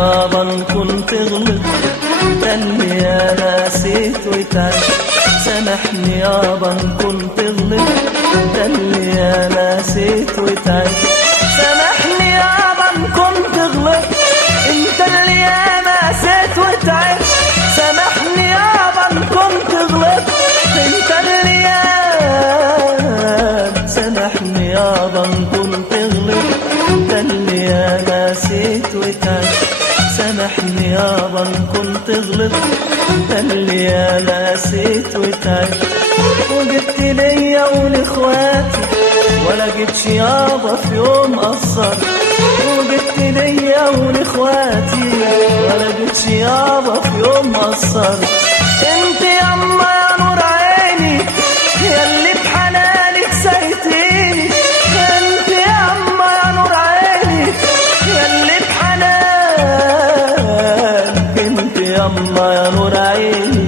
يابا ان كنت غلط، ده اللي انا نسيت وتعب. سامحني يابا ان كنت غلط، ده اللي انا نسيت وتعب. سامحني يابا ان كنت غلط، انت اللي انا نسيت وتعب. سامحني يابا ان كنت غلط، انت اللي سامحني يابا ان كنت غلط، ده اللي انا نسيت وتعب. سامحني يابا ان كنت غلط، ده اللي انا نسيت وتعب. وجبت ليا ولاخواتي ولا جيتش يابا في يوم قصر. وجبت ليا ولاخواتي ولا جيتش يابا في يوم قصر. انت ياما يا نور عيني ياللي بحنانك سايتيني. انت ياما يا نور عيني ياللي بحنانك. انت ياما يا نور عيني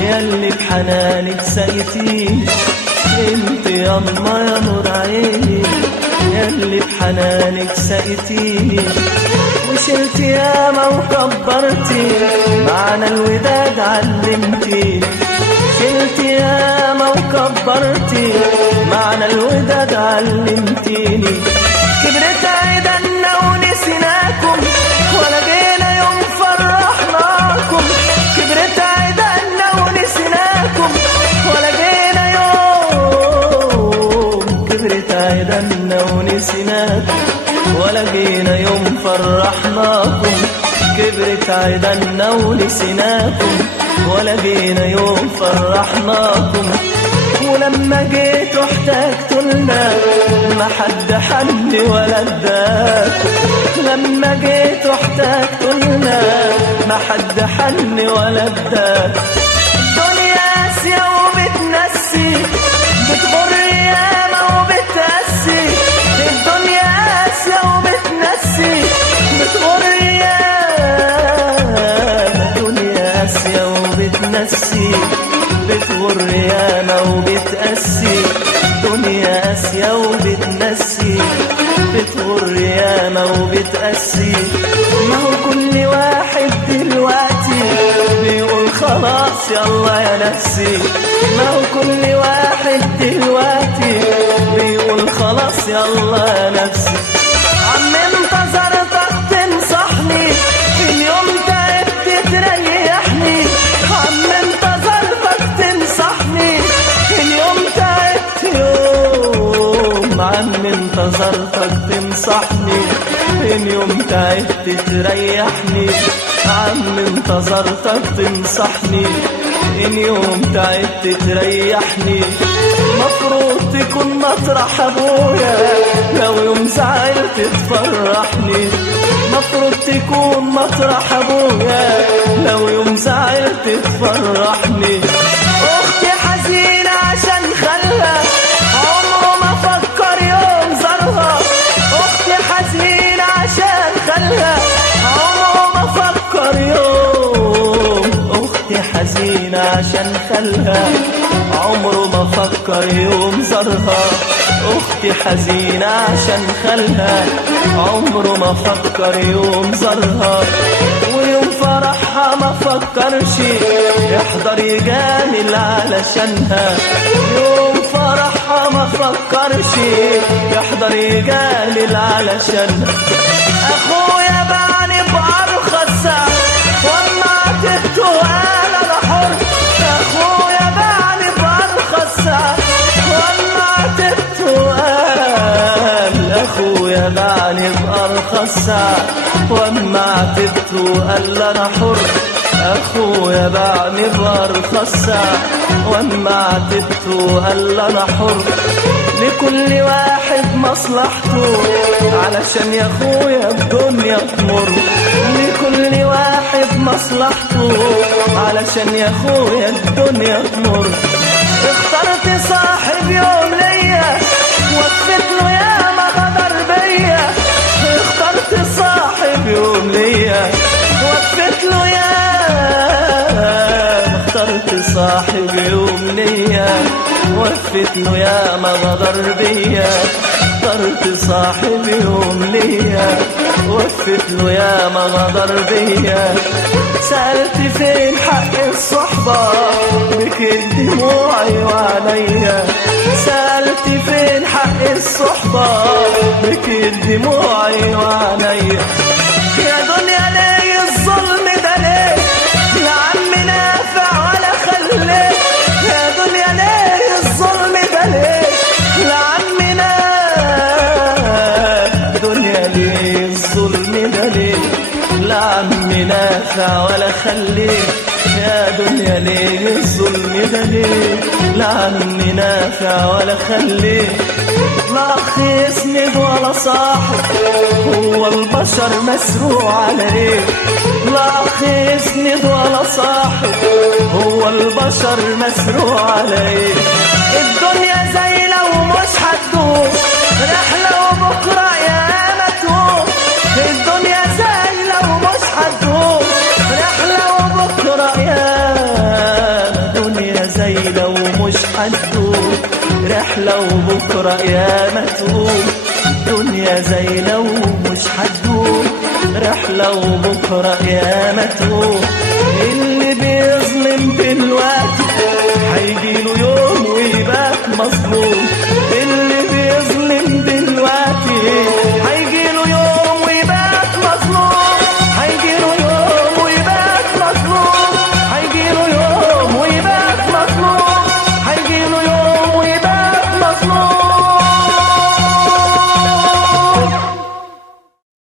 ياللي بحنانك سايتيني. انت ياما يا نور عيني ياللي بحنانك سايتيني. وشلت ياما وكبرتي معنى الوداد علمتيني. شلت ياما وكبرتي معنى الوداد علمتيني. كبرت عيدنا ونسيناكم ولا جينا يوم فرحناكم. كبرت عيدنا ونسيناكم ولا جينا يوم. كبرت عيدنا ونسيناكم ولا جينا يوم فرحناكم. كبرت عيدنا ونسيناكم ولا جينا يوم فرحناكم. ولما جيتوا احتاجتوا لنا ما حد حن ولا اداكم. لما جيتوا احتاجتوا لنا ما حد حن ولا اداكم. الدنيا قاسية وبتنسي، بتغر ياما وبتقسي. الدنيا قاسية وبتنسي، بتغر بتنسي. بتغر ياما وبتقسي. دنيا قاسية وبتنسي، بتغر ياما وبتقسي. ما هو كل واحد دلوقتي بيقول خلاص يلا يا نفسي. ما هو كل واحد دلوقتي بيقول خلاص يلا يا نفسي. عم انتظرتك تنصحني في اليوم تعبت تريحني. عم انتظرتك تنصحني اليوم تعبت يوم. عم انتظرتك تنصحني اليوم تعبت تريحني. عم انتظرتك تنصحني اليوم تعبت تريحني. مفروض تكون مطرح ابويا لو يوم زعلت تفرحني. مفروض تكون مطرح ابويا لو يوم زعلت تفرحني. اختي حزينة عشان خلها عمره ما فكر يوم زارها. اختي حزينة عشان خلها عمره ما فكر يوم. اختي حزينة عشان خلها عمره ما فكر يوم زارها. اختي حزينة عشان خلها عمره ما فكر يوم زارها. ويوم فرحها ما فكرش يحضر يجامل علشانها. يوم فرحها ما فكرش يحضر يجامل علشانها. اخويا باعني بأرخص سعر واما عتبته قال انا حر. اخويا باعني بأرخص سعر واما عتبته قال. اخويا باعني بأرخص سعر واما عتبته قال انا حر. اخويا باعني بأرخص سعر واما عتبته قال انا حر. لكل واحد مصلحته علشان يا اخويا الدنيا تمر. لكل واحد مصلحته علشان يا اخويا الدنيا تمر. اخترت صاحب يوم ليا وفت له ياما غدر بيا. اخترت صاحب يوم ليا وفت له ياما. اخترت صاحب يوم ليا وفت له ياما غدر بيا. اخترت صاحب يوم ليا وفت له يا ما غدر بيا. سألت فين حق الصحبة بكت دموعي وعليا. سألت فين حق الصحبة بكت دموعي وعليا. يا دنيا ليه الظلم ده ليه لا عم نافع ولا خليه. يا دنيا ليه الظلم ده ليه لا عم نافع. دنيا ليه الظلم ده ليه لا عم نافع ولا خليه. يا دنيا ليه الظلم ده ليه لا عم نافع ولا خليه. لا أخ يسند ولا صاحب هو البشر مسروع على ايه. لا أخ يسند ولا صاحب هو البشر مسروع على ايه. الدنيا زي لو مش هتدوم رحلة وبكرة يا ما تقوم. الدنيا زي لو مش هتدوم رحلة وبكرة يا دنيا زي لو مش هتدوم رحلة وبكرة يا ما تقوم. دنيا زي لو مش هتدوم رحلة وبكرة يا ما تقوم.